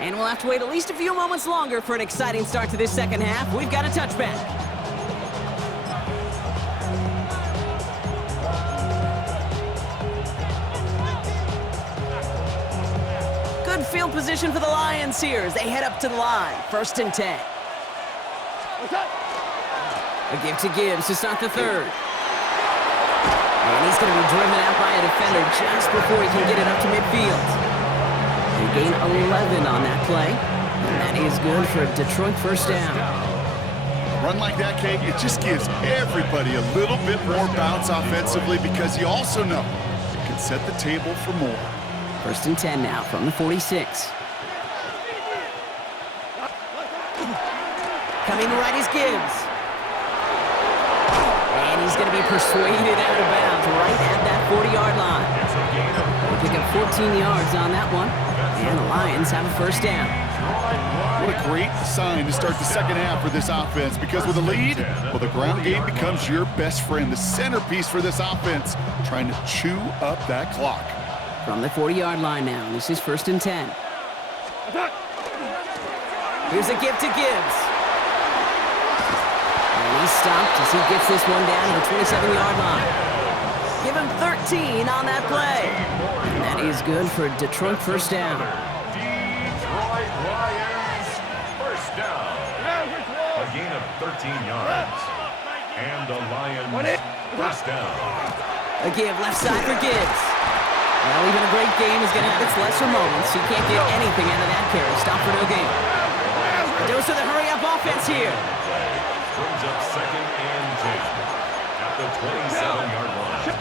And we'll have to wait at least a few moments longer for an exciting start to this second half. We've got a touchback. Good field position for the Lions here as they head up to the line. 1st and 10. A give to Gibbs to start the third. And he's going to be driven out by a defender just before he can get it up to midfield. They gain 11 on that play. And that is good for a Detroit first down. A run like that, Kate, it just gives everybody a little bit more bounce offensively because you also know it can set the table for more. 1st and 10 now from the 46. Coming right is Gibbs. And he's going to be persuaded out of bounds right at that 40-yard line. They'll pick up 14 yards on that one. And the Lions have a first down. What a great sign to start the second half for this offense, because with a lead, well, the ground game becomes your best friend, the centerpiece for this offense, trying to chew up that clock. From the 40-yard line now, this is 1st and 10. Here's a give to Gibbs. And he's stopped as he gets this one down to the 27-yard line. Give him 13 on that play. And that is good for a Detroit first down. Detroit Lions first down. A gain of 13 yards. And the Lions first down. A give left side for Gibbs. Well, even a great game is going to have its lesser moments. You can't get anything out of that carry. Stop for no gain. A dose of the hurry-up offense here. Brings up 2nd and 10 at the 27-yard line.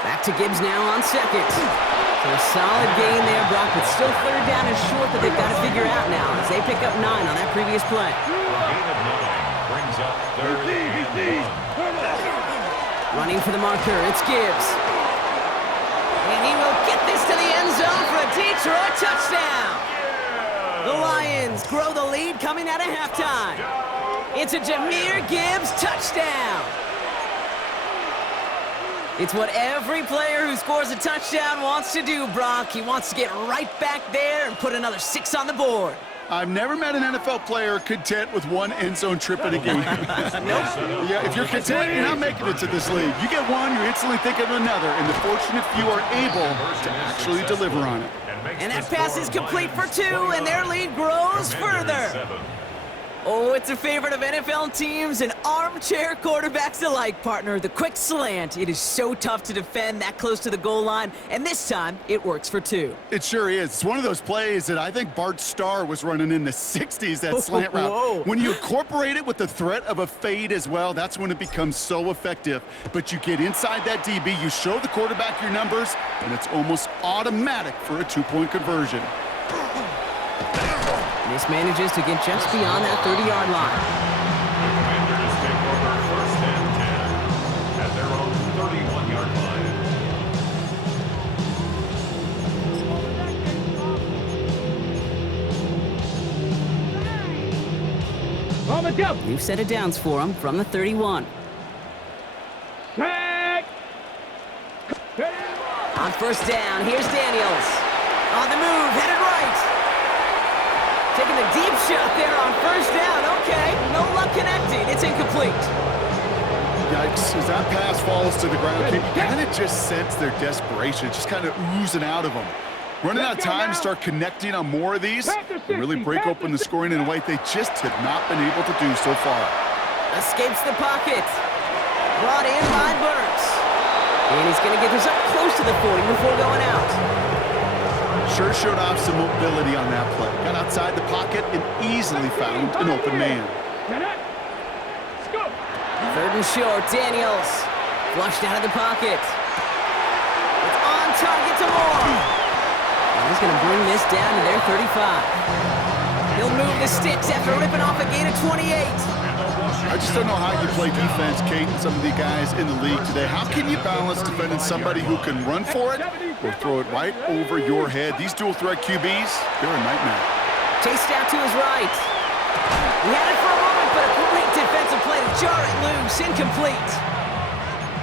Back to Gibbs now on 2nd. So a solid gain there, Brock, but still 3rd down is short that they've got to figure out now as they pick up 9 on that previous play. A gain of 9 brings up 3rd and 1. Running for the marker, it's Gibbs. And he will get this to the end zone for a Detroit touchdown. The Lions grow the lead coming out of halftime. It's a Jahmyr Gibbs touchdown. It's what every player who scores a touchdown wants to do, Brock. He wants to get right back there and put another 6 on the board. I've never met an NFL player content with one end zone trip in a game. Nope. Yeah, if you're content, you're not making it to this league. You get one, you're instantly thinking of another, and the fortunate few are able to actually deliver on it. And that pass is complete for 2, and their lead grows further. Oh, it's a favorite of NFL teams and armchair quarterbacks alike, partner. The quick slant. It is so tough to defend that close to the goal line, and this time it works for 2. It sure is. It's one of those plays that I think Bart Starr was running in the 60s, that slant route. Whoa. When you incorporate it with the threat of a fade as well, that's when it becomes so effective. But you get inside that DB, you show the quarterback your numbers, and it's almost automatic for a 2-point conversion. This manages to get just beyond that 30-yard line. Commanders take over 1st and 10 at their own 31-yard line. Let's go. New set of downs for him from the 31. Tag. On 1st down, here's Daniels. On the move, headed right. Taking a deep shot there on 1st down. Okay, no luck connecting. It's incomplete. Yikes, as that pass falls to the ground, you kind of just sense their desperation, just kind of oozing out of them. Running out of time to start connecting on more of these and really break open the scoring in a way they just have not been able to do so far. Escapes the pocket. Brought in by Burks. And he's going to get this up close to the 40 before going out. Sure showed off some mobility on that play. Got outside the pocket and easily found an open man. 3rd and short, Daniels. Flushed out of the pocket. It's on target to Moore. And he's going to bring this down to their 35. He'll move the sticks after ripping off a gain of 28. I just don't know how you play defense, Kate, and some of the guys in the league today. How can you balance defending somebody who can run for it or throw it right over your head? These dual-threat QBs, they're a nightmare. Chased out to his right. He had it for a moment, but a great defensive play to jar it loose. Incomplete.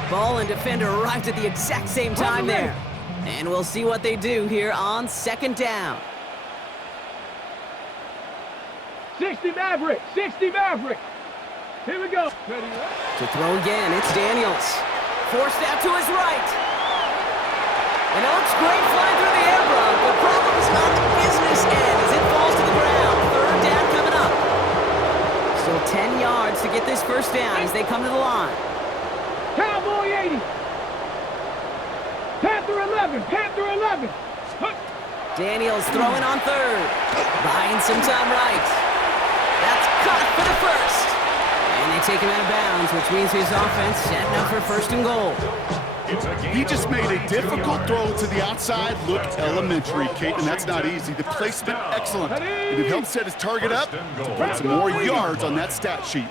Ball and defender arrived at the exact same time there. And we'll see what they do here on 2nd down. 60 Maverick. 60 Maverick. Here we go. Ready? To throw again, it's Daniels. Forced out to his right. And it looks great flying through the air, Brock. The problem is on the business end as it falls to the ground. Third down coming up. Still 10 yards to get this first down as they come to the line. Cowboy 80. Panther 11. Panther 11. Daniels throwing on third. Buying some time right. That's caught for the first. And they take him out of bounds, which means his offense setting up for first and goal. He just made a difficult throw to the outside look elementary, Kate, and that's not easy. The placement, excellent. And it helps set his target up to put some more yards on that stat sheet.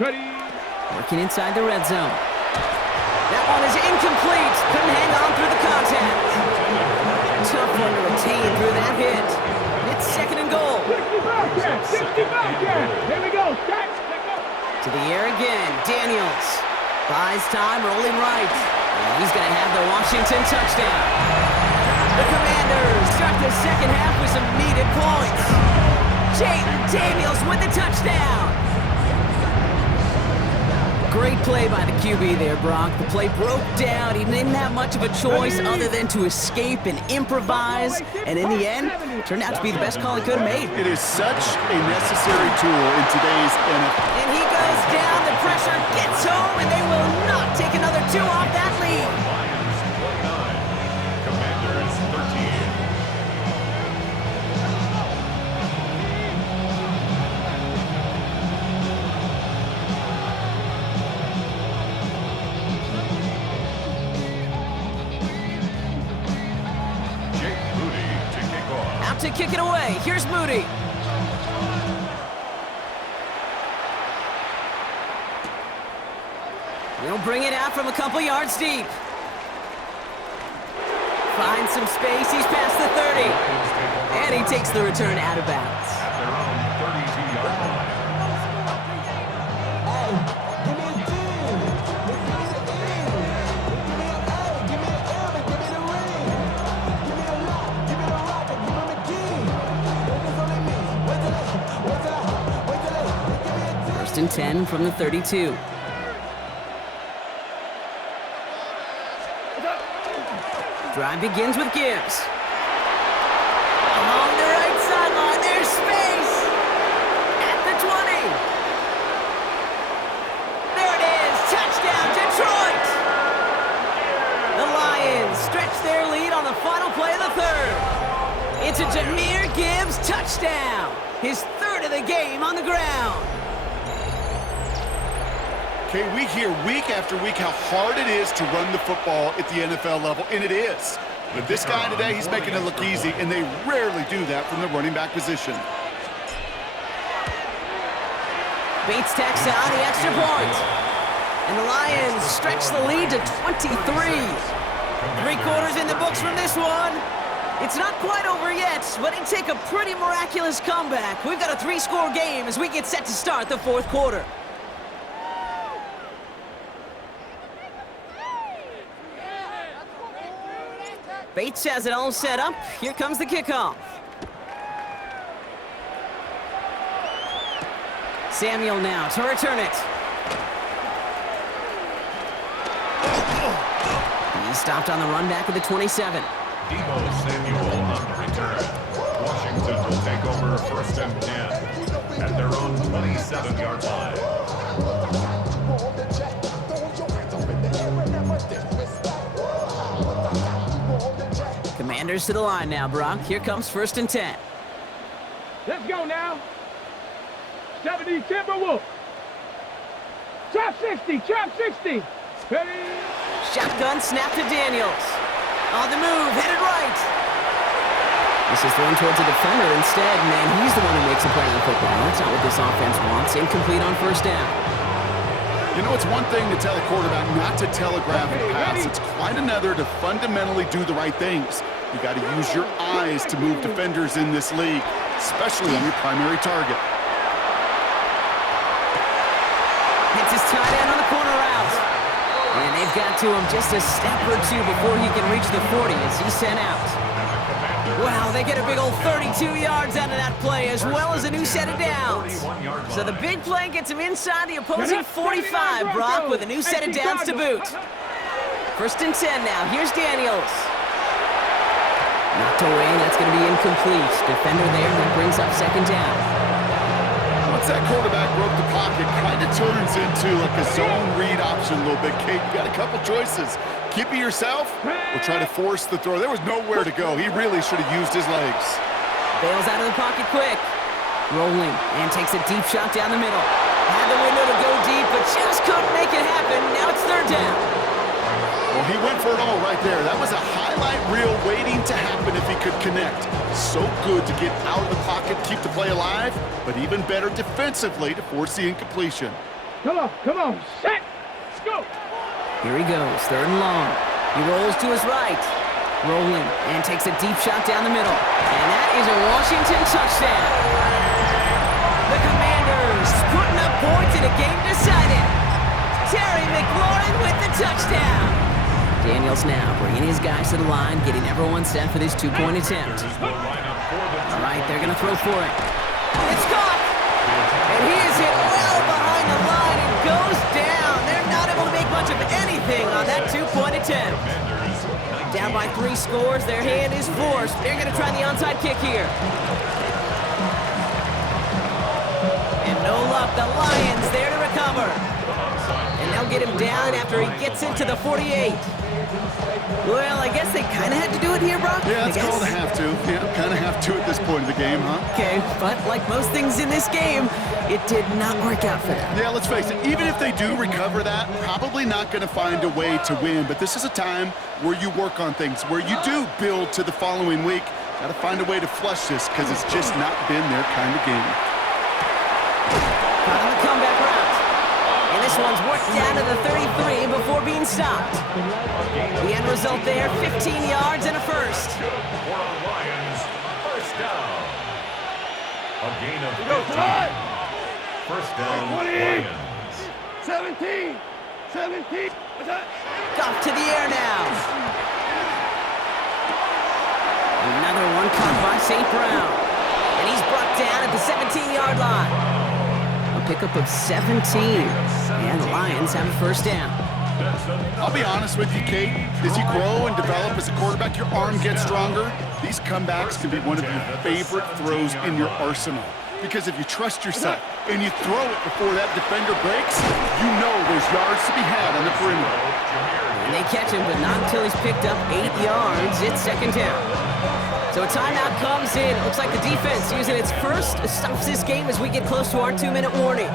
Working inside the red zone. That one is incomplete. Couldn't hang on through the contact. Tough one to retain through that hit. It's second and goal. 60 Bobcat. Here we go. To the air again. Daniels buys time, rolling right. And he's going to have the Washington touchdown. The Commanders start the second half with some needed points. Jayden Daniels with the touchdown. Great play by the QB there, Brock. The play broke down. He didn't have much of a choice other than to escape and improvise. And in the end, turned out to be the best call he could have made. It is such a necessary tool in today's NFL. And he goes down. The pressure gets home, and they will not take another two off that lead. Commanders 13. To kick it away. Here's Moody. He'll bring it out from a couple yards deep. Finds some space. He's past the 30. And he takes the return out of bounds. At their own 32-yard line. First and 10 from the 32. Drive begins with Gibbs. Along the right sideline, there's space. At the 20. There it is. Touchdown, Detroit. The Lions stretch their lead on the final play of the third. It's a Jahmyr Gibbs touchdown. His third of the game on the ground. Okay, we hear week after week how hard it is to run the football at the NFL level, and it is. But this guy today, he's making it look easy, and they rarely do that from the running back position. Bates tacks on the extra point. And the Lions stretch the lead to 23. 3 quarters in the books from this one. It's not quite over yet, but it'd take a pretty miraculous comeback. We've got a 3-score game as we get set to start the fourth quarter. Bates has it all set up. Here comes the kickoff. Samuel now to return it. He's stopped on the run back of the 27. Deebo Samuel on the return. Washington will take over first and 10 at their own 27-yard line. Commanders to the line now, Brock. Here comes first and 10. Let's go now. 70 Timberwolf. Trap 60. Trap 60. Ready? Shotgun snap to Daniels. On the move, headed right. This is thrown towards a defender instead. Man, he's the one who makes a play on football. That's not what this offense wants. Incomplete on first down. You know, it's one thing to tell a quarterback not to telegraph a pass. It's quite another to fundamentally do the right things. You got to use your eyes to move defenders in this league, especially on your primary target. Hits his tight end on the corner route. And they've got to him just a step or two before he can reach the 40 as he's sent out. Wow, they get a big old 32 yards out of that play, as well as a new set of downs. So the big play gets him inside the opposing 45, Brock, with a new set of downs to boot. 1st and 10 now. Here's Daniels. Knocked away, that's going to be incomplete. Defender there, that brings up 2nd down. Once that quarterback broke the pocket, kind of turns into like a zone read option a little bit. Kate, you got a couple choices. Keep it yourself or try to force the throw. There was nowhere to go. He really should have used his legs. Bails out of the pocket quick. Rolling and takes a deep shot down the middle. Had the window to go deep, but just couldn't make it happen. Now it's 3rd down. Well, he went for it all right there. That was a highlight reel waiting to happen if he could connect. So good to get out of the pocket, keep the play alive, but even better defensively to force the incompletion. Come on, set, let's go. Here he goes, 3rd and long. He rolls to his right. Rolling and takes a deep shot down the middle. And that is a Washington touchdown. The Commanders putting up points in a game decided. Terry McLaurin with the touchdown. Daniels now bringing his guys to the line, getting everyone set for this 2-point attempt. All right, they're going to throw for it. It's caught! And he is hit well behind the line and goes down. They're not able to make much of anything on that 2-point attempt. Down by 3 scores, their hand is forced. They're going to try the onside kick here. And no luck, the Lions there to recover. And they'll get him down after he gets into the 48. Well, I guess they kind of had to do it here, Brock. Yeah, it's called a have to. Yeah, kind of have to at this point of the game, huh? Okay, but like most things in this game, it did not work out for them. Yeah, let's face it, even if they do recover that, probably not going to find a way to win. But this is a time where you work on things, where you do build to the following week. Got to find a way to flush this because it's just not been their kind of game. Caught on the comeback route. And this one's worked down to the 33 before being stopped. The end result there, 15 yards and a first. For the Lions, 1st down. A gain of 15. 1st down, Lions. 17. Off to the air now. Another one caught by St. Brown. And he's brought down at the 17-yard line. A pickup of 17. And the Lions have a 1st down. I'll be honest with you, Kate. As you grow and develop as a quarterback, your arm gets stronger. These comebacks can be one of your favorite throws in your arsenal. Because if you trust yourself and you throw it before that defender breaks, you know there's yards to be had on the perimeter. And they catch him, but not until he's picked up 8 yards. It's 2nd down. So a timeout comes in. Looks like the defense using its first stops this game as we get close to our 2-minute warning.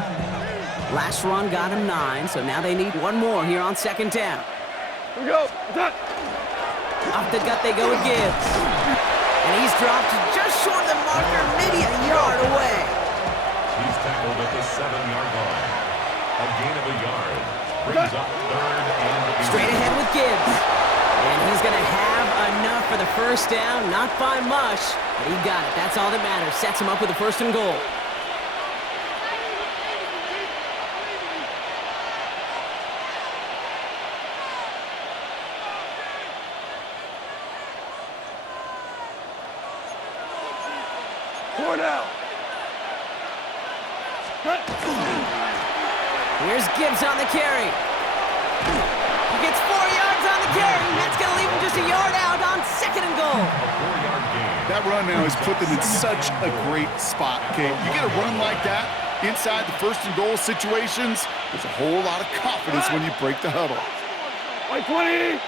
Last run got him 9, so now they need one more here on 2nd down. Here we go. Off the gut they go with Gibbs. And he's dropped just short of the marker, maybe a yard away. He's tackled at the 7-yard line. A gain of a yard. Brings up 3rd and 8. Straight ahead with Gibbs. And he's going to have enough for the 1st down. Not by much, but he got it. That's all that matters. Sets him up with a 1st and goal. Here's Gibbs on the carry. He gets 4 yards on the carry. That's going to leave him just a yard out on 2nd and goal. That run now has put them in such a great spot, Kate. You get a run like that inside the 1st and goal situations, there's a whole lot of confidence when you break the huddle. 20.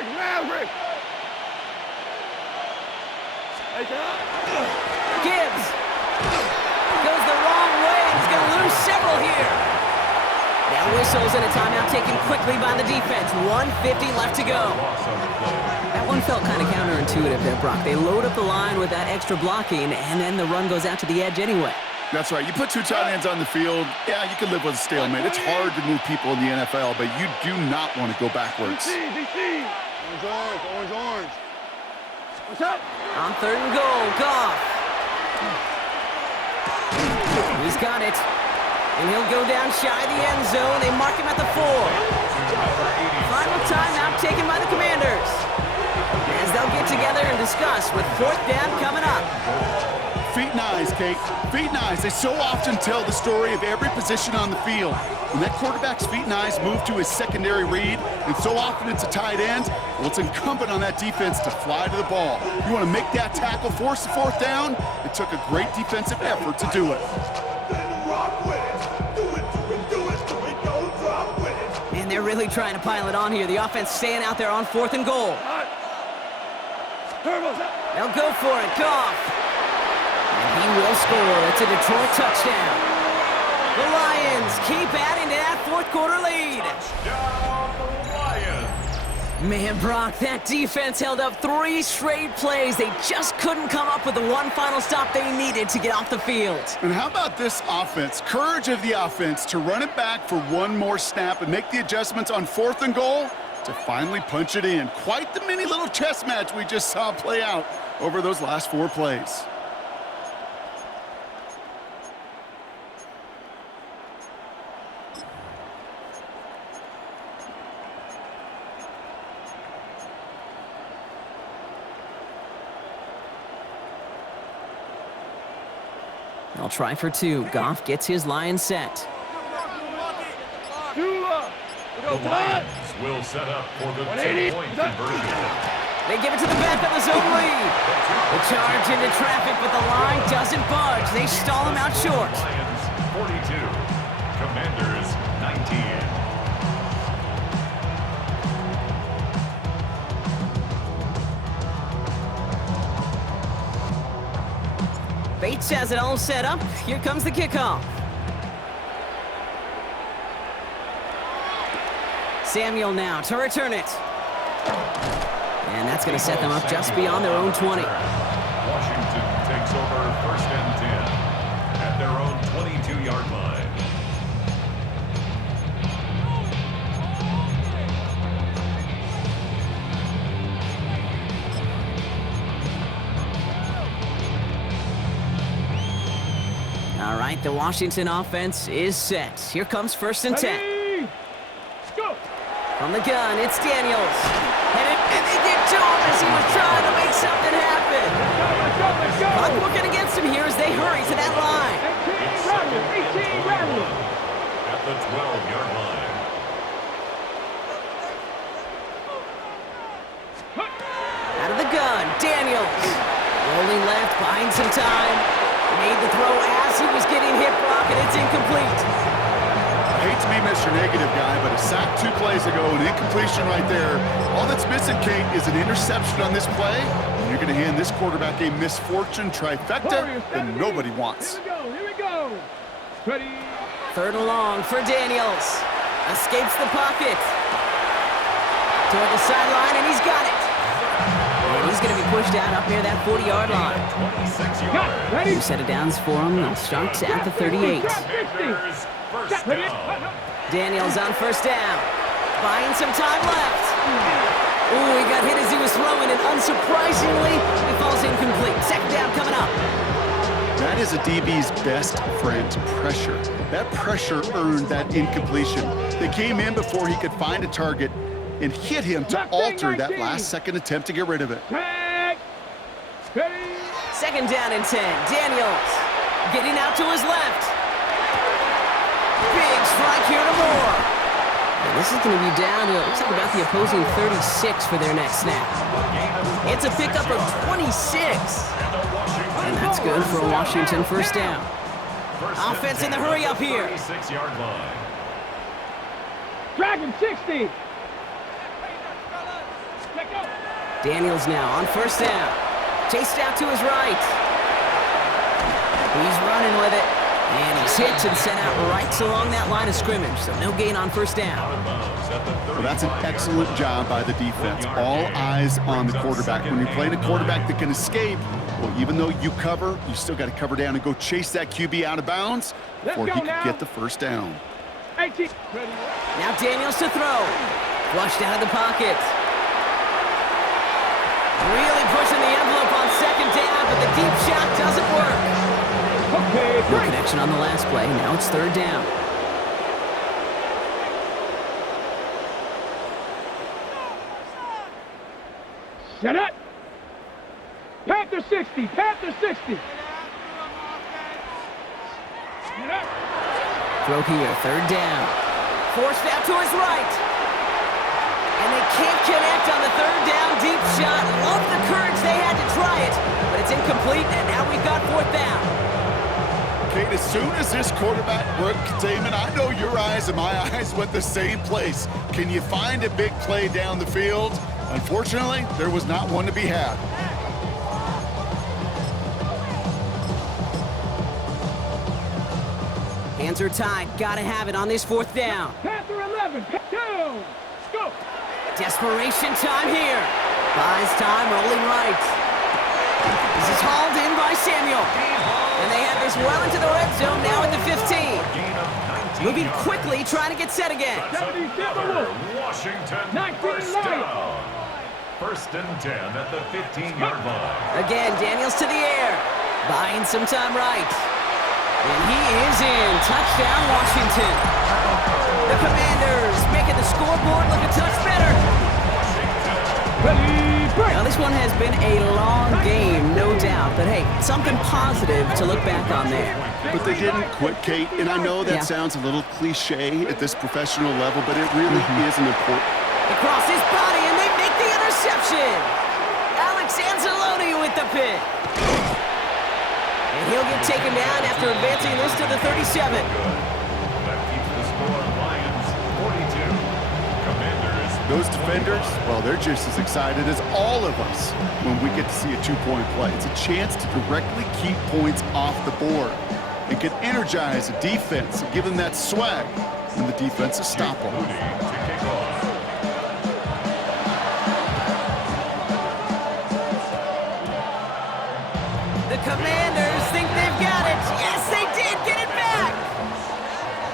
Maverick. Gibbs goes the wrong way. He's going to lose several here. Now whistles and a timeout taken quickly by the defense. 1:50 left to go. That one felt kind of counterintuitive there, Brock. They load up the line with that extra blocking, and then the run goes out to the edge anyway. That's right. You put 2 tight ends on the field, yeah, you can live with a stalemate. It's hard to move people in the NFL, but you do not want to go backwards. DC. Orange. What's up? On 3rd and goal, Goff. He's got it. And he'll go down shy of the end zone. They mark him at the 4. Final timeout taken by the Commanders, as they'll get together and discuss with 4th down coming up. Feet and eyes, Kate. Feet and eyes. They so often tell the story of every position on the field. When that quarterback's feet and eyes move to his secondary read, and so often it's a tight end, well, it's incumbent on that defense to fly to the ball. You want to make that tackle, force the 4th down? It took a great defensive effort to do it. And they're really trying to pile it on here. The offense staying out there on 4th and goal. They'll go for it. Goff. And he will score. It's a Detroit touchdown. The Lions keep adding to that 4th quarter lead. Touchdown, Lions. Man, Brock, that defense held up 3 straight plays. They just couldn't come up with the one final stop they needed to get off the field. And how about this offense? Courage of the offense to run it back for one more snap and make the adjustments on 4th and goal to finally punch it in. Quite the mini little chess match we just saw play out over those last 4 plays. They'll try for 2. Goff gets his line set. The Lions will set up for the 2-point conversion. They give it to the back of the zone lead. The charge into traffic, but the line doesn't budge. They stall him out short. Lions 42, Commanders 19. Bates has it all set up. Here comes the kickoff. Samuel now to return it. And that's going to set them up just beyond their own 20. Washington takes over 1st and 10 at their own 22-yard line. All right, the Washington offense is set. Here comes 1st and 10. Go. From the gun, it's Daniels. And they get to him as he was trying to make something happen. Let's go. Clock working against him here as they hurry to that line. 18 Rebels. At the 12-yard line. Out of the gun, Daniels. Rolling left, buying some time. Made the throw as he was getting hit, Brock, and it's incomplete. I hate to be Mr. Negative guy, but a sack 2 plays ago, an incompletion right there. All that's missing, Kate, is an interception on this play. And you're going to hand this quarterback a misfortune trifecta that nobody wants. Here we go. Ready. 3rd and long for Daniels. Escapes the pocket. Toward the sideline, and he's got it. And he's going to be pushed out up near that 40-yard line. 26 yards. Ready. 2 set of downs for him. They'll start at the 38. Commanders 1st down. Daniels on 1st down. Buying some time left. Ooh, he got hit as he was throwing, and unsurprisingly, he falls incomplete. 2nd down coming up. That is a DB's best friend, pressure. That pressure earned that incompletion. They came in before he could find a target and hit him to alter that last-second attempt to get rid of it. Tag. Ready. 2nd down and 10. Daniels getting out to his left. Big strike here to Moore. And this is going to be down to, looks like about the opposing 36 for their next snap. It's a pickup of 26. And that's good for a Washington 1st down. Offense in the hurry up here. 36-yard line. Dragon 60. Let go. Daniels now on 1st down. Chased out to his right. He's running with it. And he's hit and sent out right along that line of scrimmage. So no gain on 1st down. Well, that's an excellent job by the defense. All eyes on the quarterback. When you're playing a quarterback that can escape, well, even though you cover, you still got to cover down and go chase that QB out of bounds before he could get the 1st down. 18. Ready. Now Daniels to throw. Flushed out of the pocket. Really pushing the envelope on 2nd down, but the deep shot doesn't work. No connection on the last play. Now it's third down. Set up. Panther 60. Panther 60. Set up. Throw here, third down. Forced out to his right. And they can't connect on the third down deep shot. Love the courage they had to try it, but it's incomplete, and now we've got fourth down. Kate, as soon as this quarterback broke containment, I know your eyes and my eyes went the same place. Can you find a big play down the field? Unfortunately, there was not one to be had. Hands are tied. Gotta have it on this fourth down. Panther 11. Down. Go. Desperation time here. Buys time, rolling right. This is hauled in by Samuel. And they have this well into the red zone now at the 15. Moving quickly, trying to get set again. Washington, 19 first Lions. down. First and 10 at the 15-yard line. Again, Daniels to the air. Buying some time right. And he is in. Touchdown, Washington. The Commanders making the scoreboard look a touch better. Now, this one has been a long game, no doubt. But, hey, something positive to look back on there. But they didn't quit, Kate, and I know that sounds a little cliche at this professional level, but it really isn't important. Across his body, and they make the interception. Alex Anzalone with the pick. And he'll get taken down after advancing this to the 37. That keeps the score Lions 42. Commanders. Those defenders, well, they're just as excited as all of us when we get to see a two-point play. It's a chance to directly keep points off the board and can energize the defense and give them that swag when the defense is stoppable. The Commanders think they've got it. Yes, they did get it back.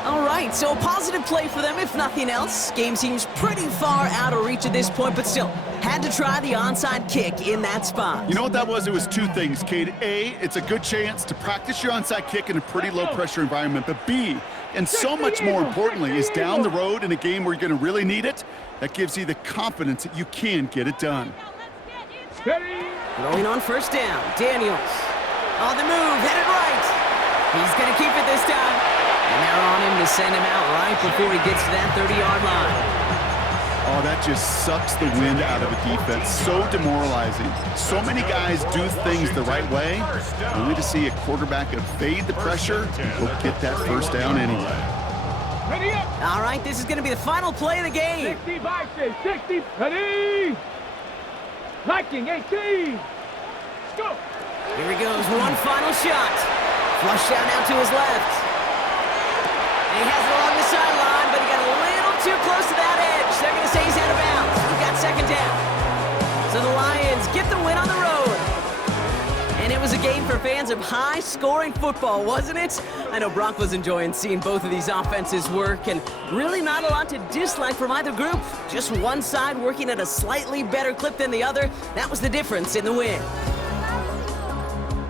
All right, so a positive play for them, if nothing else. Game seems pretty far out of reach at this point, but still, had to try the onside kick in that spot. You know what that was? It was two things, Kate. A, it's a good chance to practice your onside kick in a pretty low-pressure environment. But B, and so much more importantly, is down the road in a game where you're going to really need it, that gives you the confidence that you can get it done. Going on first down, Daniels. On the move, headed right. He's going to keep it this time. And they're on him to send him out right before he gets to that 30-yard line. Oh, that just sucks the wind out of a defense. So demoralizing. So many guys do things the right way, only to see a quarterback evade the pressure and go get that first down anyway. Ready up. All right, this is going to be the final play of the game. 60 Vikings. 60. Ready. Viking 18. Go. Here he goes, one final shot. Flush out now to his left. And he has it along the sideline, but he got a little too close to that edge. They're going to say he's out of bounds. We got second down. So the Lions get the win on the road. And it was a game for fans of high-scoring football, wasn't it? I know Brock was enjoying seeing both of these offenses work, and really not a lot to dislike from either group. Just one side working at a slightly better clip than the other. That was the difference in the win.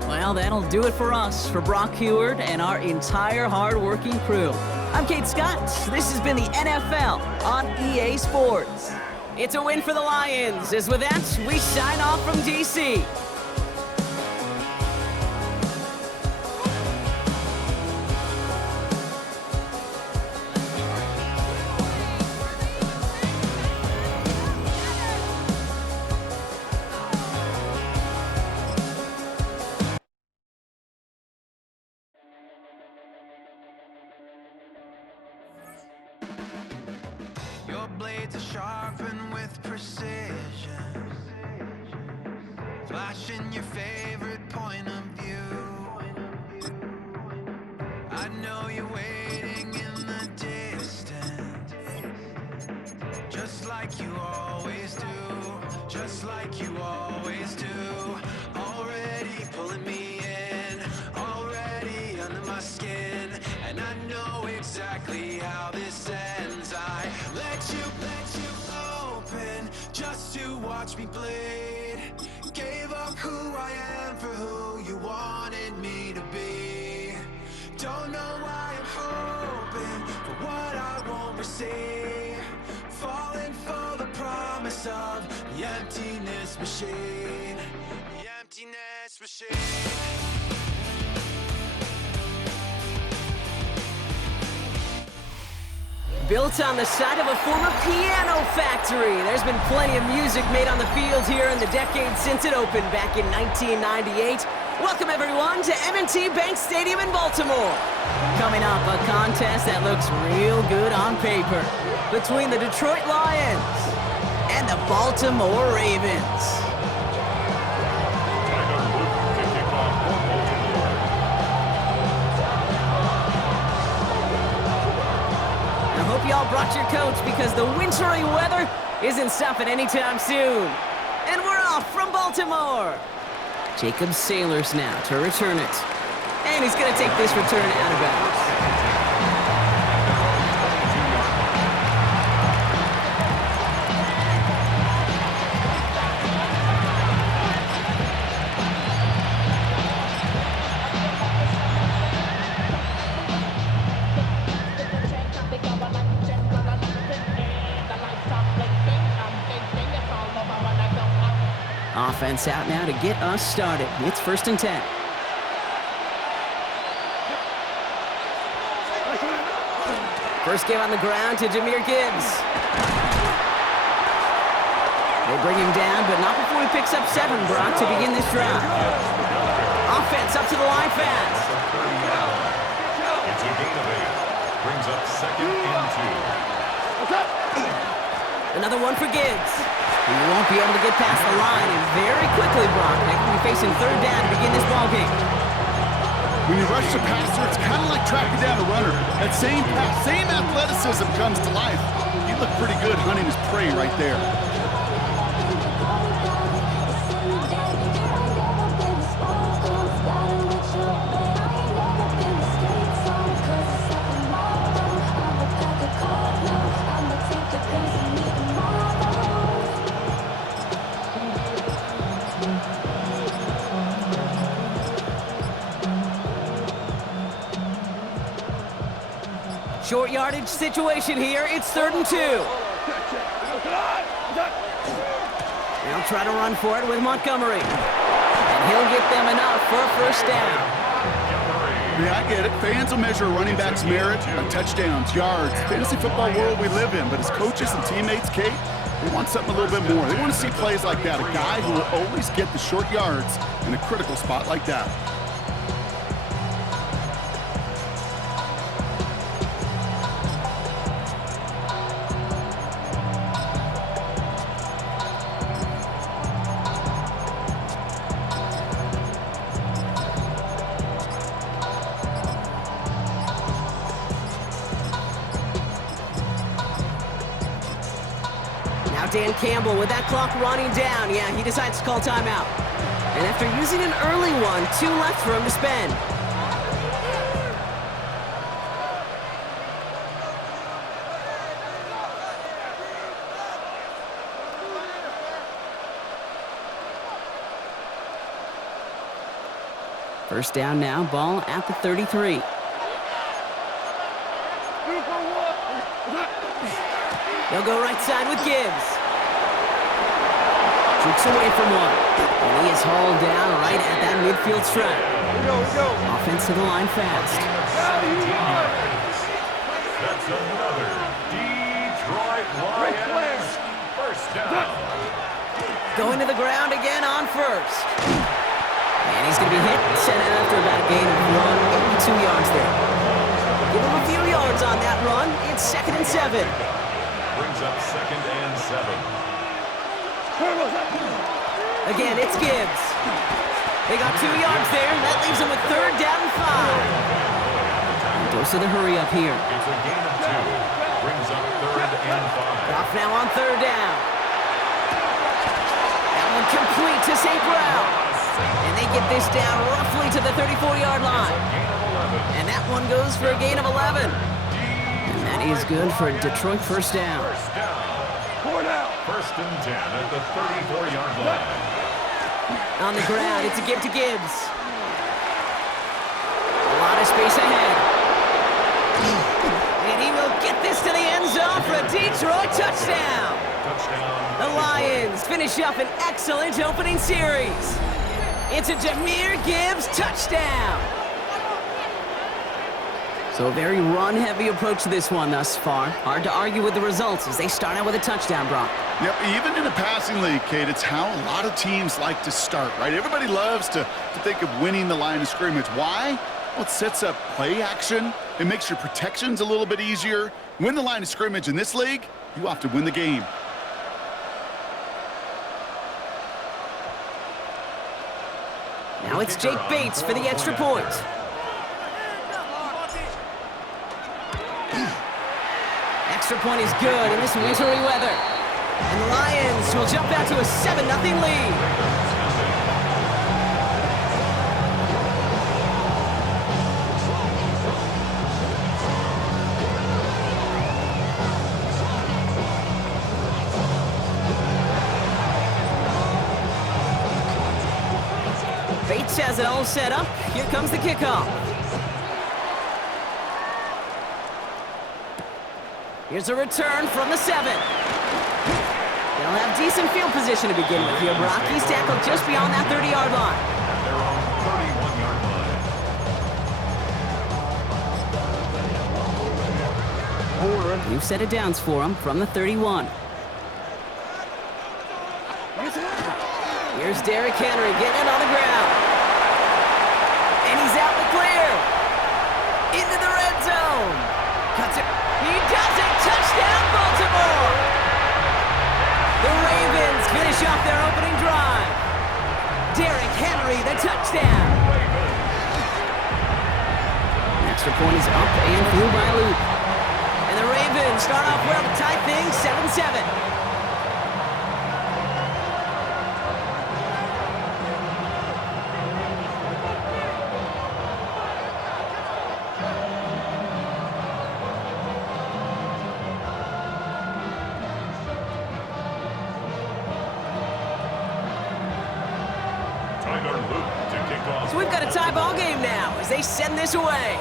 Well, that'll do it for us, for Brock Heward and our entire hard-working crew. I'm Kate Scott. This has been the NFL on EA Sports. It's a win for the Lions, as with that, we sign off from D.C. Your blades are sharpened with precision, flashing your favorite point of view. I know you're waiting in the distance, just like you always do, just like you always do. Already pulling me in, already under my skin, and I know exactly how this ends. I let you open just to watch me bleed. Gave up who I am for who you wanted me to be. see. Falling for the promise of the emptiness machine. The emptiness machine. Built on the site of a former piano factory, there's been plenty of music made on the field here in the decade since it opened back in 1998. Welcome everyone to M&T Bank Stadium in Baltimore. Coming up, a contest that looks real good on paper between the Detroit Lions and the Baltimore Ravens. Tyler Luke to kick off for Baltimore. I hope y'all brought your coats because the wintry weather isn't stopping anytime soon. And we're off from Baltimore. Jacob Sailors now to return it. And he's going to take this return out of bounds. Offense out now to get us started. It's 1st and 10. First game on the ground to Jahmyr Gibbs. They bring him down, but not before he picks up 7, Brock, to begin this drive. Offense up to the line fast. It's a gain of 8. Brings up 2nd and 2. Another one for Gibbs. He won't be able to get past the line, and very quickly, Brock, they will be facing 3rd down to begin this ballgame. When you rush the passer, it's kind of like tracking down a runner. That same pass, same athleticism comes to life. You look pretty good hunting his prey right there. Short yardage situation here. It's 3rd and 2. They'll try to run for it with Montgomery. And he'll get them enough for a 1st down. Yeah, I get it. Fans will measure a running back's merit by touchdowns, yards, fantasy football world we live in. But as coaches and teammates, Kate, they want something a little bit more. They want to see plays like that. A guy who will always get the short yards in a critical spot like that. Dan Campbell with that clock running down. Yeah, he decides to call timeout. And after using an early one, 2 left for him to spend. First down now, ball at the 33. They'll go right side with Gibbs. Shoots away from one. And he is hauled down right at that midfield stripe. Offense to the line fast. That's another Detroit Lions 1st down. Going to the ground again on 1st. And he's going to be hit and set out after about a gain of 2 yards there. Give him a few yards on that run. It's 2nd and 7. Brings up 2nd and 7. Again, it's Gibbs. They got 2 yards there. That leaves them with 3rd down and 5. Dose of the hurry up here. It's a gain of 2. Brings up 3rd and 5. Off now on 3rd down. That one complete to St. Brown. And they get this down roughly to the 34-yard line. And that one goes for a gain of 11. And that is good for a Detroit 1st down. 1st and 10 at the 34-yard line. On the ground, it's a give to Gibbs. A lot of space ahead. And he will get this to the end zone. Detroit touchdown. Touchdown. The Lions finish up an excellent opening series. It's a Jahmyr Gibbs touchdown. So a very run-heavy approach to this one thus far. Hard to argue with the results as they start out with a touchdown, Brock. Yep, even in a passing league, Kate, it's how a lot of teams like to start, right? Everybody loves to think of winning the line of scrimmage. Why? Well, it sets up play action. It makes your protections a little bit easier. Win the line of scrimmage in this league, you have to win the game. Now it's Jake Bates for the extra point. Extra point is good in this wintery weather. And the Lions will jump out to a 7-0 lead. Bates has it all set up. Here comes the kickoff. Here's a return from the 7. They'll have decent field position to begin with here, Brock. He's tackled just beyond that 30-yard line. At their own 31-yard line. New set of downs for him from the 31. Here's Derrick Henry getting it on the ground. And he's out in the clear. Into the red zone. Cuts it. He does it. Touchdown, Baltimore. The Ravens finish off their opening drive. Derrick Henry, the touchdown. Extra point is up and through by Luke. And the Ravens start off well to tie things 7-7. So we've got a tie ball game now as they send this away.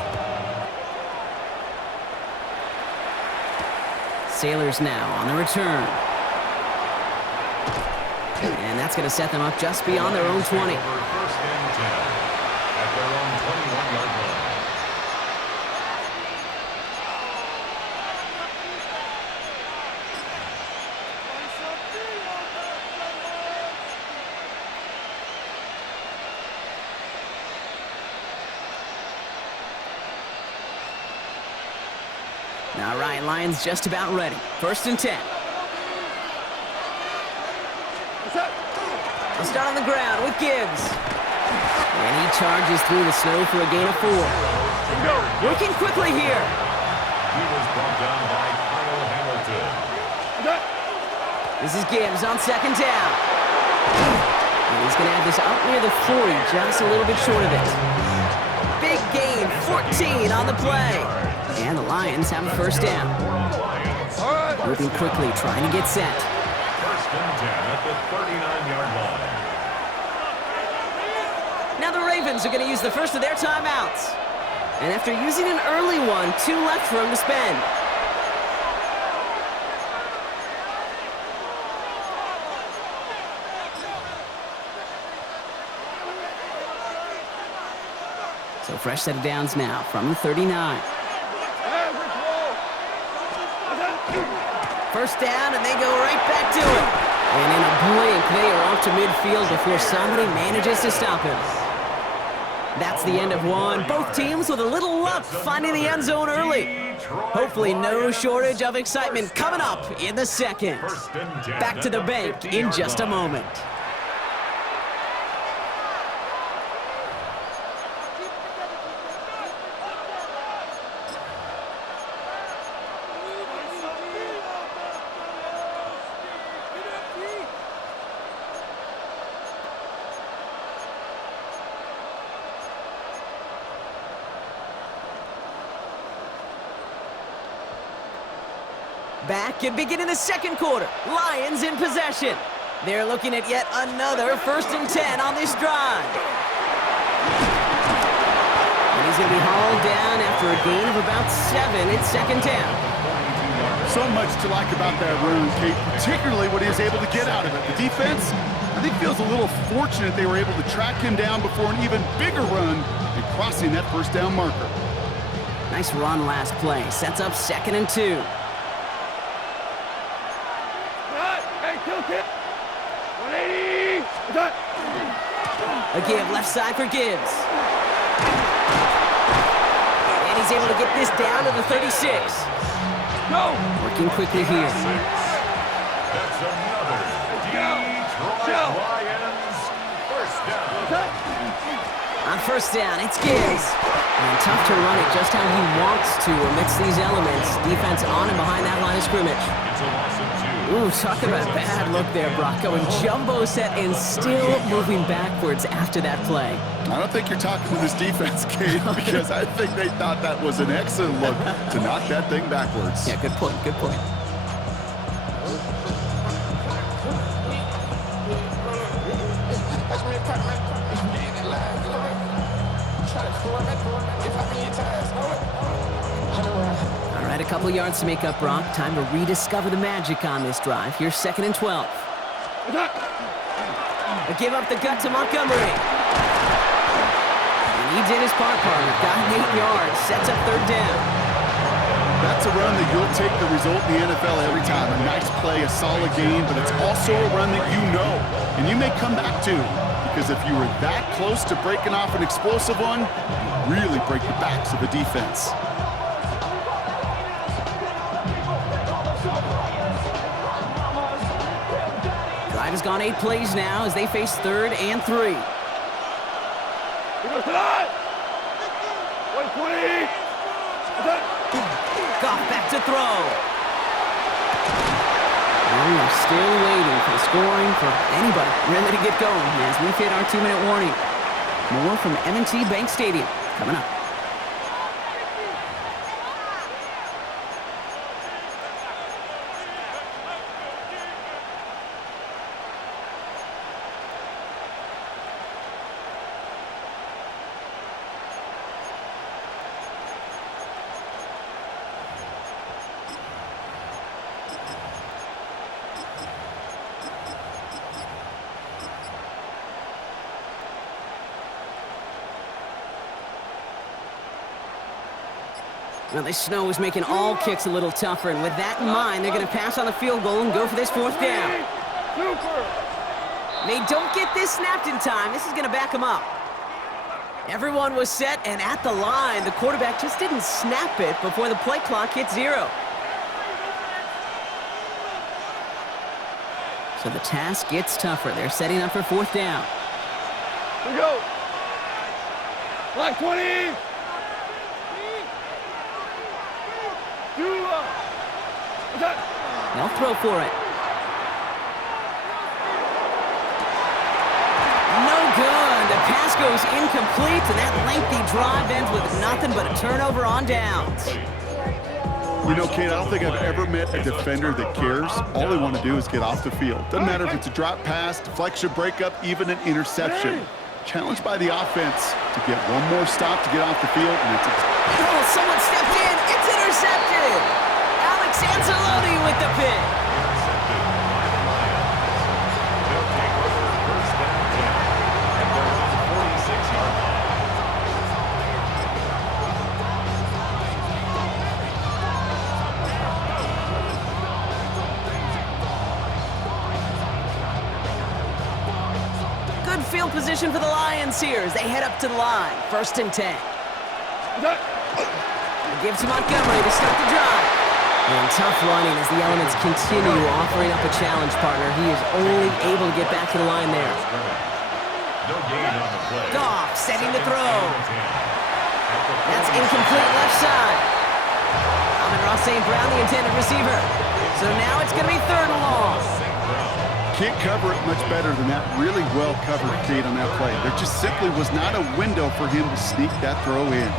Sailors now on the return. And that's going to set them up just beyond their own 20. First and 10 at their own 21-yard line. All right, Lions just about ready. First and 10. They'll start on the ground with Gibbs. And he charges through the snow for a gain of 4. Working quickly here. He was brought down by Kyle Hamilton. This is Gibbs on second down. And he's going to have this up near the 40, just a little bit short of it. Big gain, 14 on the play. And the Lions have a first down. Moving quickly, trying to get set. First and 10 at the 39-yard line. Now the Ravens are going to use the first of their timeouts. And after using an early one, 2 left for him to spend. So fresh set of downs now from the 39. First down, and they go right back to it. And in a blink, they are off to midfield before somebody manages to stop him. That's the end of one. Both teams with a little luck finding the end zone early. Hopefully no shortage of excitement coming up in the second. Back to the bank in just a moment. Back and beginning the second quarter. Lions in possession. They're looking at yet another first and 10 on this drive. And he's going to be hauled down after a gain of about 7. It's second down. So much to like about that run, Kate, particularly what he was able to get out of it. The defense, I think, feels a little fortunate they were able to track him down before an even bigger run and crossing that first down marker. Nice run last play. Sets up 2nd and 2. Hey, tilt it. 180. A give left side for Gibbs. And he's able to get this down to the 36. Go. Working quickly here. That's another Detroit Lions first down. On first down, it's Gibbs. And tough to run it just how he wants to amidst these elements. Defense on and behind that line of scrimmage. It's a loss of 2. Ooh, talk about a bad look there, Brock. Going jumbo set and still moving backwards after that play. I don't think you're talking to this defense, Kate, because I think they thought that was an excellent look to knock that thing backwards. Yeah, good point, good point. All right, a couple yards to make up, Brock. Time to rediscover the magic on this drive. Here's 2nd and 12. A give up the gut to Montgomery. And he did his part, partner. Got 8 yards. Sets up 3rd down. That's a run that you'll take the result in the NFL every time. A nice play, a solid game, but it's also a run that you know and you may come back to, because if you were that close to breaking off an explosive one, you really break the backs of the defense. Drive has gone 8 plays now as they face 3rd and 3. He goes tonight. 120. Goff back to throw. And we are still waiting for the scoring for anybody really to get going as we've hit our 2-minute warning. More from M&T Bank Stadium coming up. Well, this snow is making all kicks a little tougher, and with that in mind, they're going to pass on the field goal and go for this 4th down. They don't get this snapped in time. This is going to back them up. Everyone was set and at the line. The quarterback just didn't snap it before the play clock hit 0. So the task gets tougher. They're setting up for 4th down. Here we go. Black 20. They'll throw for it. No good. The pass goes incomplete, and that lengthy drive ends with nothing but a turnover on downs. You know, Kate, I don't think I've ever met a defender that cares. All they want to do is get off the field. Doesn't matter if it's a drop pass, deflection, breakup, even an interception. Challenged by the offense to get one more stop to get off the field, and it's... Oh, someone stepped in. It's intercepted. Alex Anzalone with the pick. Intercepted by the Lions. They'll take over first down 10 at their own 46-yard line. Good field position for the Lions here as they head up to the line. 1st and 10. Gives to Montgomery to start the drive. And tough running as the elements continue offering up a challenge, partner. He is only able to get back to the line there. No gain on the play. Goff setting the throw. That's incomplete left side. Amon-Ra St. Brown, the intended receiver. So now it's going to be 3rd and long. Can't cover it much better than that. Really well covered, Kate, on that play. There just simply was not a window for him to sneak that throw in.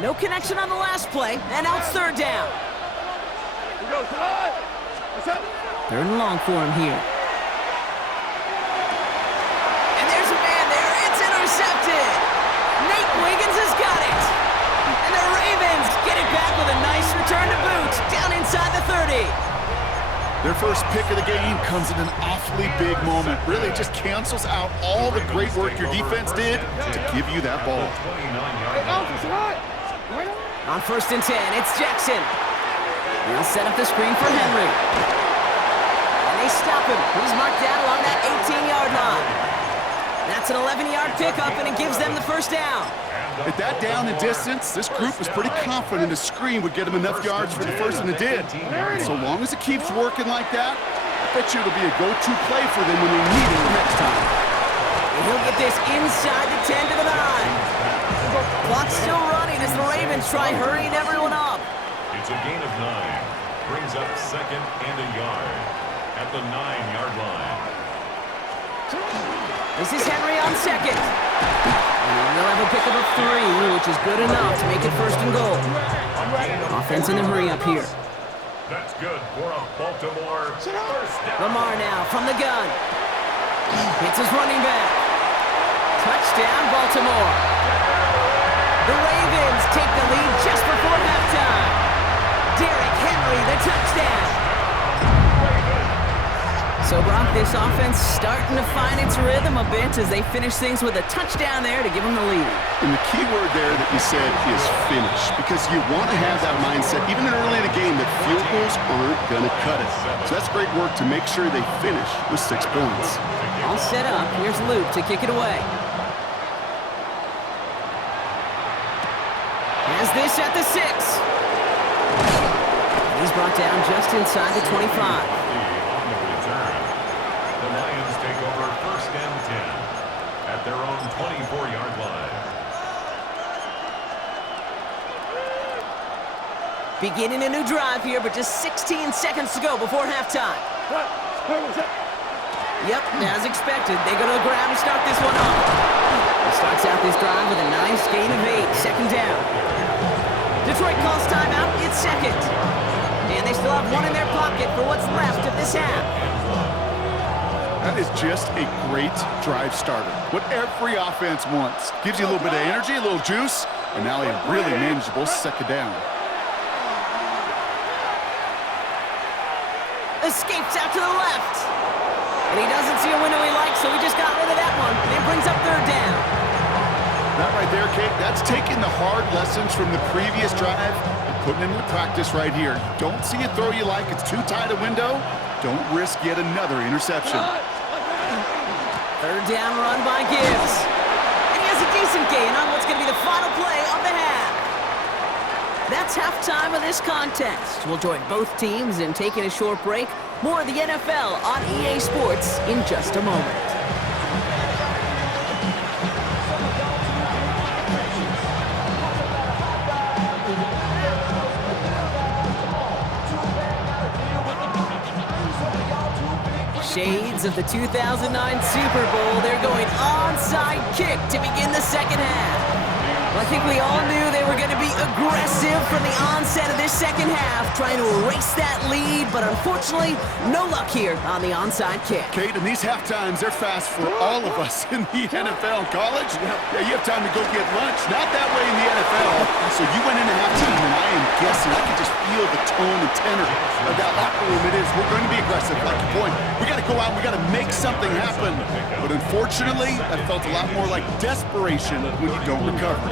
No connection on the last play, and now it's 3rd down. Here we go, tonight. What's up? Third and long for him here. And there's a man there. It's intercepted. Nate Wiggins has got it. And the Ravens get it back with a nice return to boot down inside the 30. Their first pick of the game comes in an awfully big moment. Really just cancels out all the great work your defense did to give you that ball. On 1st and 10, it's Jackson. They'll set up the screen for Henry. And they stop him. He's marked down along that 18-yard line. That's an 11-yard pickup, and it gives them the first down. At that down and distance, this group was pretty confident a screen would get them enough yards for the first, and it did. So long as it keeps working like that, I bet you it'll be a go-to play for them when they need it the next time. And he'll get this inside the 10 to the 9. Clock's still running as the Ravens try hurrying everyone up. It's a gain of 9. Brings up 2nd and a yard at the 9-yard line. This is Henry on 2nd. And they'll have a pickup of 3, which is good enough to make it 1st and goal. Offense in the hurry up here. That's good for a Baltimore first down. Lamar now from the gun. Hits his running back. Touchdown, Baltimore. The Ravens take the lead just before halftime. Derrick Henry, the touchdown. So, Brock, this offense starting to find its rhythm a bit as they finish things with a touchdown there to give them the lead. And the key word there that you said is finish, because you want to have that mindset, even early in the game, that field goals aren't going to cut it. So that's great work to make sure they finish with 6 points. All set up. Here's Luke to kick it away. Has this at the 6. He's brought down just inside the 25. The Lions take over 1st and 10 at their own 24-yard line. Beginning a new drive here, but just 16 seconds to go before halftime. Yep, as expected, they go to the ground to start this one off. He starts out this drive with a nice gain of 8, 2nd down. Detroit calls timeout, it's 2nd. And they still have 1 in their pocket for what's left of this half. That is just a great drive starter. What every offense wants. Gives you a little bit of energy, a little juice, and now a really manageable 2nd down. Escapes out to the left. And he doesn't see a window he likes, so he just got rid of that one. And it brings up 3rd down. That right there, Kate, that's taking the hard lessons from the previous drive and putting them into practice right here. You don't see a throw you like, it's too tight a window. Don't risk yet another interception. 3rd down run by Gibbs. And he has a decent gain on what's going to be the final play of the half. That's halftime of this contest. We'll join both teams in taking a short break. More of the NFL on EA Sports in just a moment. Shades of the 2009 Super Bowl. They're going onside kick to begin the 2nd half. Well, I think we all knew they were going to be aggressive from the onset of this 2nd half, trying to erase that lead, but unfortunately, no luck here on the onside kick. Kate, in these half times, they're fast for all of us in the NFL. College, yeah, you have time to go get lunch. Not that way in the NFL. So you went into halftime, and I am guessing, I can just feel the tone and tenor of that locker room. It is, we're going to be aggressive, like your point. We got to go out, we got to make something happen. But unfortunately, that felt a lot more like desperation when you don't recover.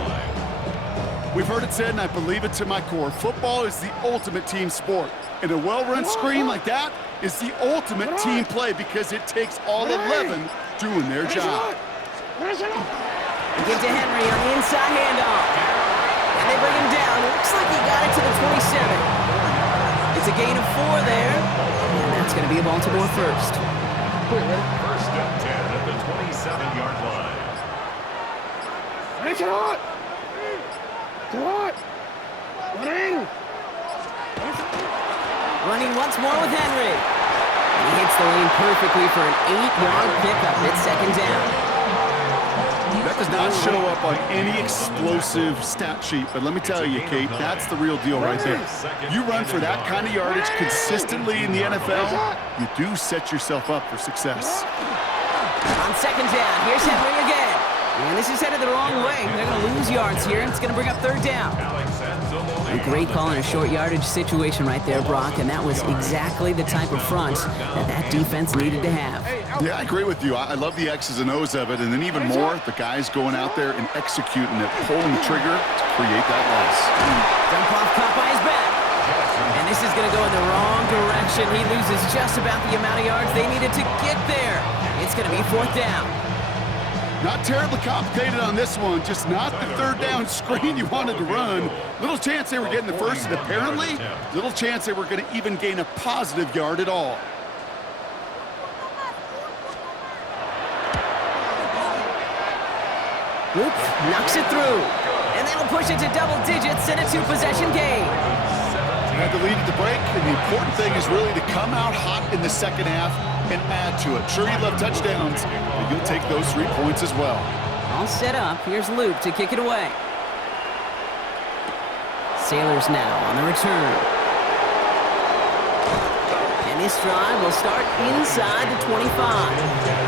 We've heard it said, and I believe it to my core, football is the ultimate team sport. And a well-run screen like that is the ultimate team play because it takes all 11 doing their job. Get to Henry on the inside handoff. And they bring him down. It looks like he got it to the 27. It's a gain of 4 there. And that's going to be a Baltimore first. 1st and 10 at the 27-yard line. Running once more with Henry. He hits the lane perfectly for an 8-yard pickup. It's 2nd down. That That does not show up on any explosive stat sheet, but let me tell you, Kate, that's the real deal right there. You run for that kind of yardage consistently in the NFL, you do set yourself up for success. On second down, here's Henry again. And this is headed the wrong way. They're going to lose yards here, and it's going to bring up third down. A great call in a short yardage situation right there, Brock, and that was exactly the type of front that defense needed to have. Yeah, I agree with you. I love the X's and O's of it, and then even more, the guys going out there and executing it, pulling the trigger to create that loss. Dump off caught by his back. And this is going to go in the wrong direction. He loses just about the amount of yards they needed to get there. It's going to be fourth down. Not terribly complicated on this one, just not the third down screen you wanted to run. Little chance they were getting the first, and apparently, little chance they were going to even gain a positive yard at all. Oops, knocks it through. And that'll push it to double digits and a two-possession game. Had the lead at the break, and the important thing is really to come out hot in the second half and add to it. Sure, you love touchdowns, but you'll take those 3 points as well. All set up. Here's Luke to kick it away. Sailors now on the return. And this drive will start inside the 25.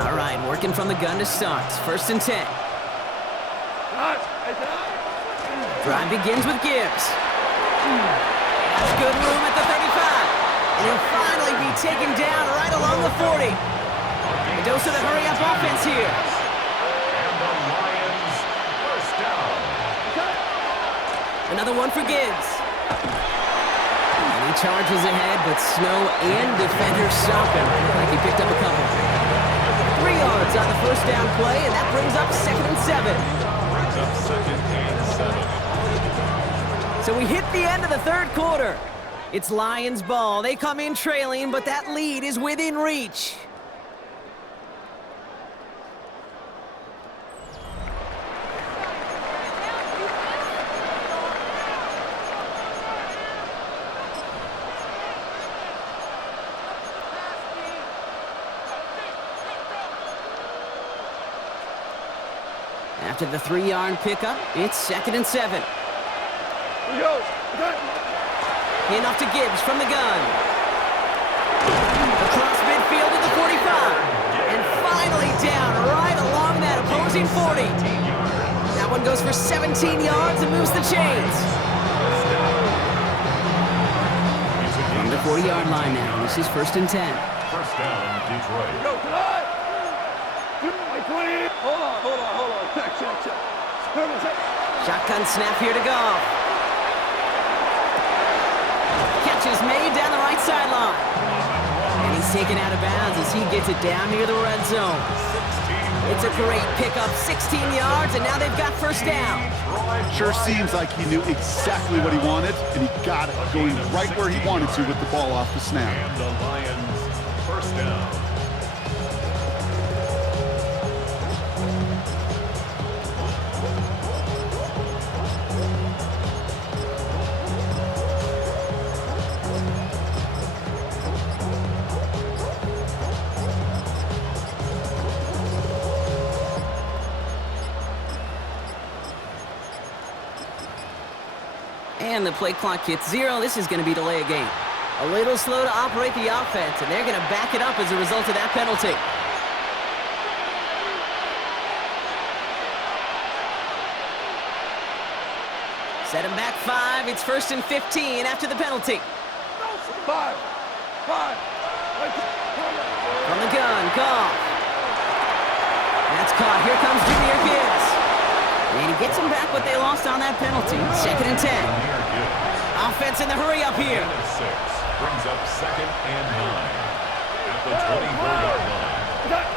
All right, working from the gun to start. First and 10. Drive begins with Gibbs. That's good room at the 35. And he'll finally be taken down right along the 40. A dose of the hurry-up offense here. And the Lions first down. Another one for Gibbs. And he charges ahead, but Snow and defenders stop him. Looked like he picked up a couple. 3 yards on the first down play, and that brings up second and 7. Brings up second and 7. So we hit the end of the third quarter. It's Lions ball. They come in trailing, but that lead is within reach. After the 3-yard pickup, it's second and 7. In off to Gibbs from the gun. Across midfield to the 45. And finally down right along that opposing 40. That one goes for 17 yards and moves the chains. From the 40-yard line now, this is first and 10. First down, Detroit. Hold on. Check. Shotgun snap here to Goff. Catch is made down the right sideline. And he's taken out of bounds as he gets it down near the red zone. It's a great pickup, 16 yards, and now they've got first down. Sure seems like he knew exactly what he wanted, and he got it, going right where he wanted to with the ball off the snap. And the Lions first down. And the play clock hits 0. This is going to be delay a game. A little slow to operate the offense, and they're going to back it up as a result of that penalty. Set him back 5. It's first and 15 after the penalty. 5. From the gun, Goff. That's caught. Here comes Junior Gibbs. And he gets them back what they lost on that penalty. Second and 10. Offense in the hurry up here. 6 brings up second and 9 at the 24-yard line.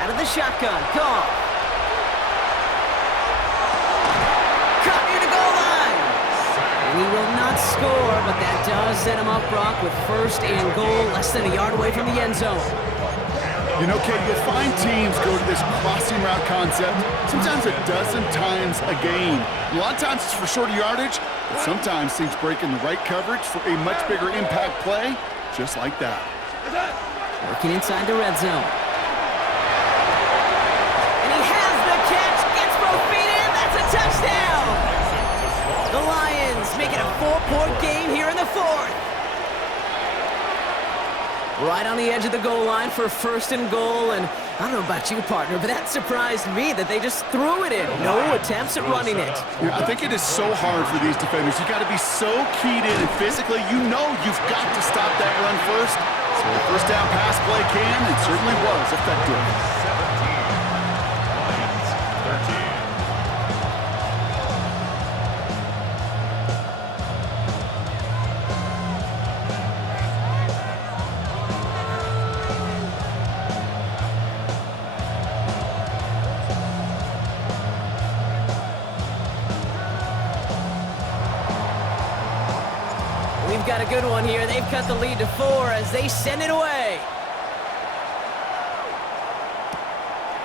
Out of the shotgun, Goff. Cut near the goal line. he will not score, but that does set him up, Brock, with first and goal, less than a yard away from the end zone. You know, Kate, you'll find teams go to this crossing route concept sometimes a dozen times a game. A lot of times it's for shorter yardage, but sometimes teams break in the right coverage for a much bigger impact play, just like that. Working inside the red zone. And he has the catch, gets both feet in, that's a touchdown! The Lions make it a 4-point game here in the fourth. Right on the edge of the goal line for first and goal, and I don't know about you, partner, but that surprised me that they just threw it in. No attempts at running it. Yeah, I think it is so hard for these defenders. You got to be so keyed in, and physically, you know you've got to stop that run first. So the first down pass play can, and certainly was effective. 17, Lions 13. We've got a good one here. They've cut the lead to 4 as they send it away.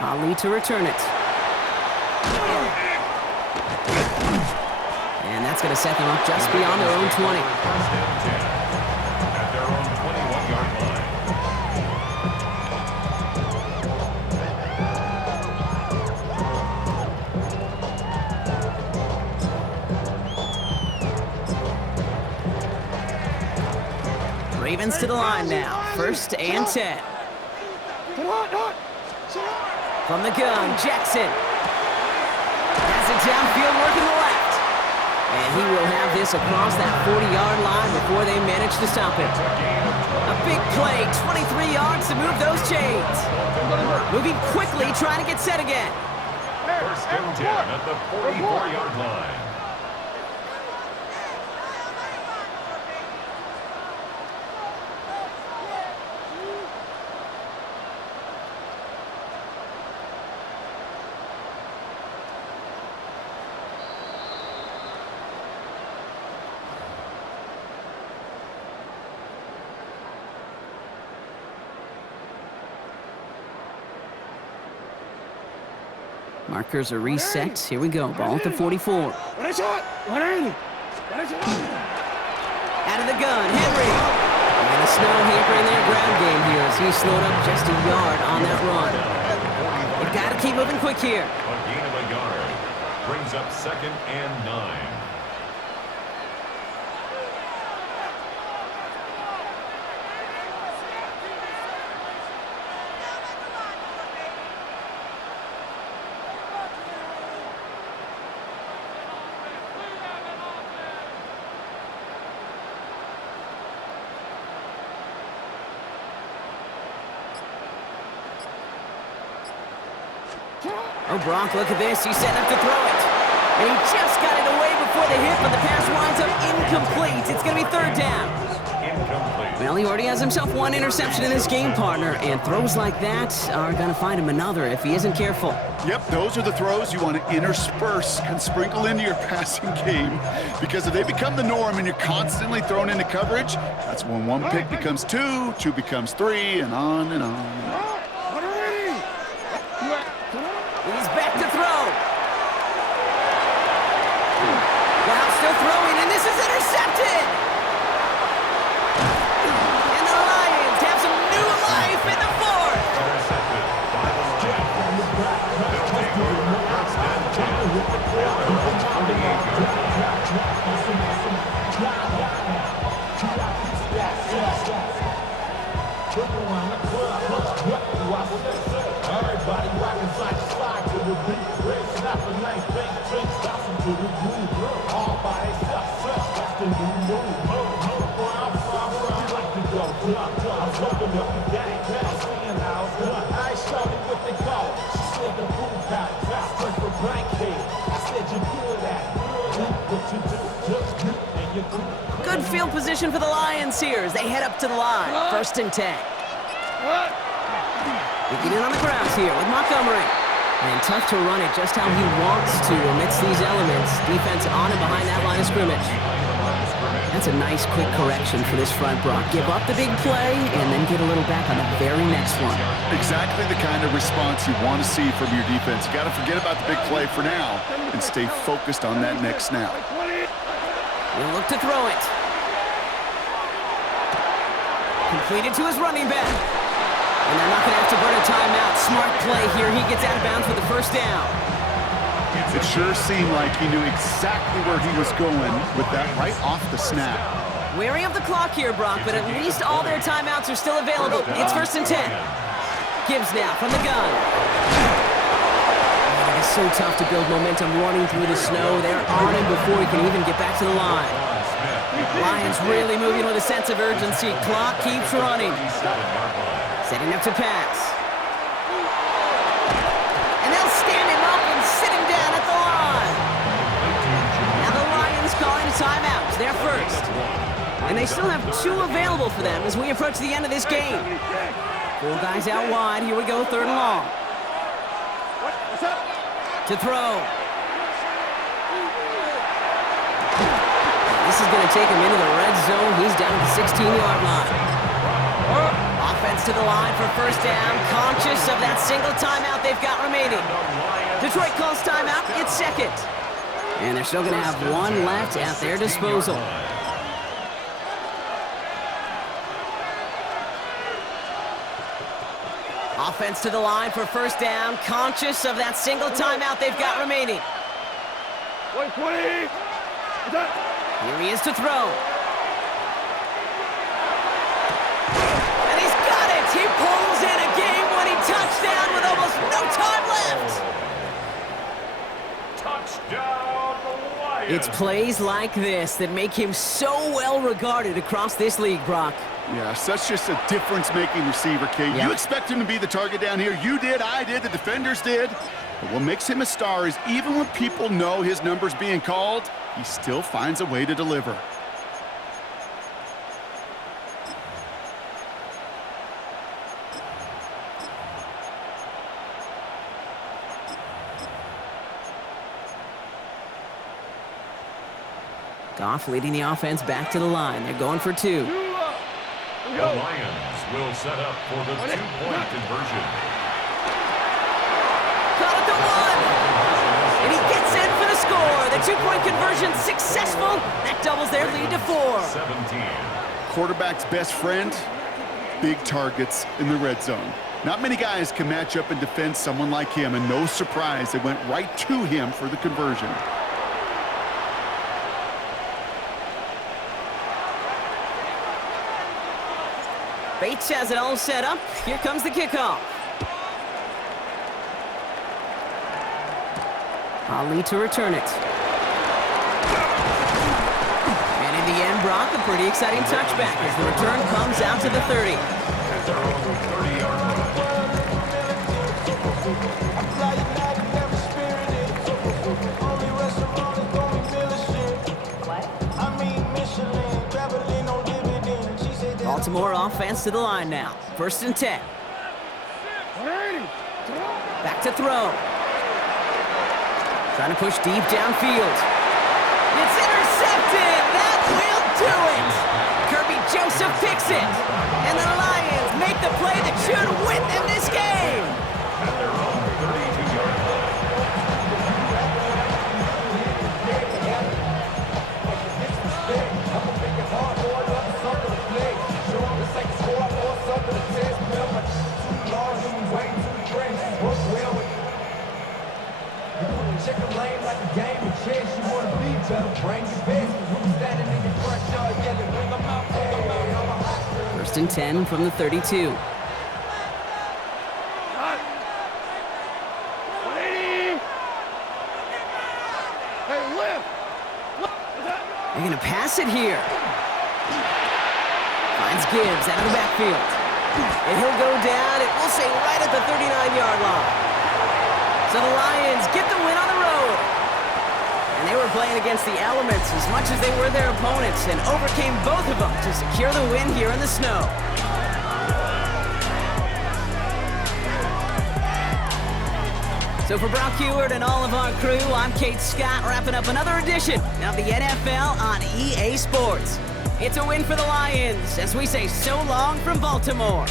Ali to return it. And that's going to set them up just beyond their own 20. First and 10 at their own 21-yard line. Ravens to the line now. First and 10. From the gun, Jackson. Has it downfield, working the left. And he will have this across that 40-yard line before they manage to stop it. A big play, 23 yards to move those chains. Moving quickly, trying to get set again. First and 10 at the 44-yard line. Markers are reset. Here we go. Ball at the 44. Out of the gun, Henry. And a snow hampering their ground game here as he slowed up just a yard on that run. They've got to keep moving quick here. A gain of a yard brings up second and 9. Oh, Brock, look at this. He's setting up to throw it. And he just got it away before the hit, but the pass winds up incomplete. It's going to be third down. Incomplete. Well, he already has himself one interception in this game, partner, and throws like that are going to find him another if he isn't careful. Yep, those are the throws you want to intersperse and sprinkle into your passing game, because if they become the norm and you're constantly thrown into coverage, that's when one pick becomes 2, 2 becomes 3, and on and on and on. He's back to throw. Wow, still throwing, and this is intercepted. And the Lions have some new life in the fourth. Intercepted by the Lions. They'll take over first and 10 at their own 28-yard line. Everybody rockin' side to side to the beat. Red snap a night, bang, drink, bouncing to the groove. All by themselves, that's the new move. Where I'm from, we like to go jump. I'm smoking up the gang, now seeing how it's done. I ain't showing what they call it. She said the boom got fast, drink for bankhead. I said you good at it. What you do, just do, and you do. Good field position for the Lions here as they head up to the line. First and 10. Looking in on the ground here with Montgomery. And tough to run it just how he wants to amidst these elements. Defense on and behind that line of scrimmage. That's a nice quick correction for this front, Brock. Give up the big play and then get a little back on the very next one. Exactly the kind of response you want to see from your defense. You got to forget about the big play for now and stay focused on that next snap. He'll look to throw it. Completed to his running back. And they're not going to have to burn a timeout. Smart play here. He gets out of bounds with the first down. It sure seemed like he knew exactly where he was going with that right off the snap. Wary of the clock here, Brock, but at least all their timeouts are still available. It's 1st and 10. Gibbs now from the gun. It is so tough to build momentum running through the snow. They're on him before he can even get back to the line. Lions really moving with a sense of urgency. Clock keeps running. Setting up to pass. And they'll stand him up and sit him down at the line. Now the Lions calling a timeout. They're first. And they still have 2 available for them as we approach the end of this game. 4 guys out wide. Here we go, 3rd and long. To throw. This is going to take him into the red zone. He's down at the 16-yard line. Offense to the line for first down. Conscious of that single timeout they've got remaining. Detroit calls timeout. It's 2nd. And they're still going to have 1 left at their disposal. Offense to the line for first down. Conscious of that single timeout they've got remaining. 120. Here he is to throw. And he's got it! He pulls in a game-winning touchdown with almost no time left! Touchdown, Lions! It's plays like this that make him so well regarded across this league, Brock. Yeah, such just a difference-making receiver, Kate. Yeah. You expect him to be the target down here. You did, I did, the defenders did. But what makes him a star is even when people know his number's being called, he still finds a way to deliver. Goff leading the offense back to the line. They're going for 2. The Lions will set up for the 2-point conversion. Caught at the 1! And he gets in for the score. The 2-point conversion successful. That doubles their lead to 4. 17. Quarterback's best friend, big targets in the red zone. Not many guys can match up and defend someone like him, and no surprise, they went right to him for the conversion. Bates has it all set up. Here comes the kickoff. Ali to return it. And in the end, Brock, a pretty exciting touchback as the return comes out to the 30. At their own 30-yard Baltimore offense to the line now. 1st and 10. Back to throw. Trying to push deep downfield. It's intercepted! That will do it! Kirby Joseph picks it. And the Lions make the play that should win them this game! at their own 32-yard line. First and 10 from the 32. They're going to pass it here. Finds Gibbs out of the backfield. And he'll go down, it will say right at the 39-yard line. So the Lions get the win on the road. And they were playing against the elements as much as they were their opponents and overcame both of them to secure the win here in the snow. So for Brock Heward and all of our crew, I'm Kate Scott, wrapping up another edition of the NFL on EA Sports. It's a win for the Lions as we say so long from Baltimore.